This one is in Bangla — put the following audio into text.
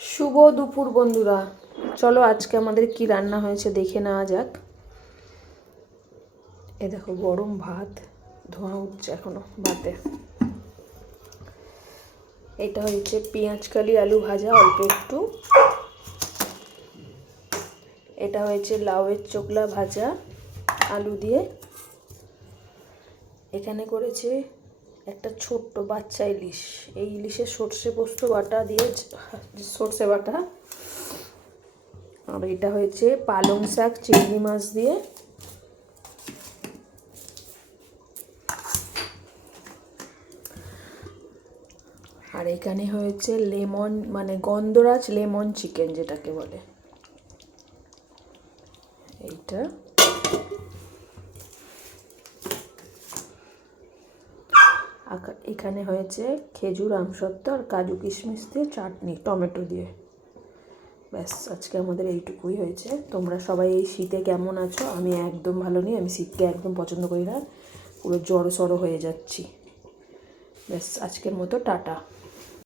শুভ দুপুর বন্ধুরা, চলো আজকে আমাদের কি রান্না হয়েছে দেখে নেওয়া যাক। এ দেখো গরম ভাত, ধোঁয়া উঠছে এখনো ভাতে। এটা হচ্ছে পেঁয়াজকালি আলু ভাজা অল্প একটু। এটা হয়েছে লাউয়ের চোকলা ভাজা আলু দিয়ে। এখানে করেছে একটা ছোট্ট বাচ্চা ইলিশ, এই ইলিশের সর্ষে পোস্ত বাটা দিয়ে, সর্ষে বাটা। আর এটা হয়েছে পালং শাক চিংড়ি মাছ দিয়ে। আর এখানে হয়েছে লেমন মানে গন্ধরাজ লেমন চিকেন যেটাকে বলে এইটা। এখানে হয়েছে খেজুর আমসত্ত্ব আর কাজু কিশমিশ দিয়ে চাটনি টমেটো দিয়ে। ব্যাস, আজকে আমাদের এইটুকুই হয়েছে। তোমরা সবাই এই শীতে কেমন আছো? আমি একদম ভালো নেই, আমি শীতকে একদম পছন্দ করি না, পুরো জড়ো সড়ো হয়ে যাচ্ছি। ব্যাস, আজকের মতো টাটা।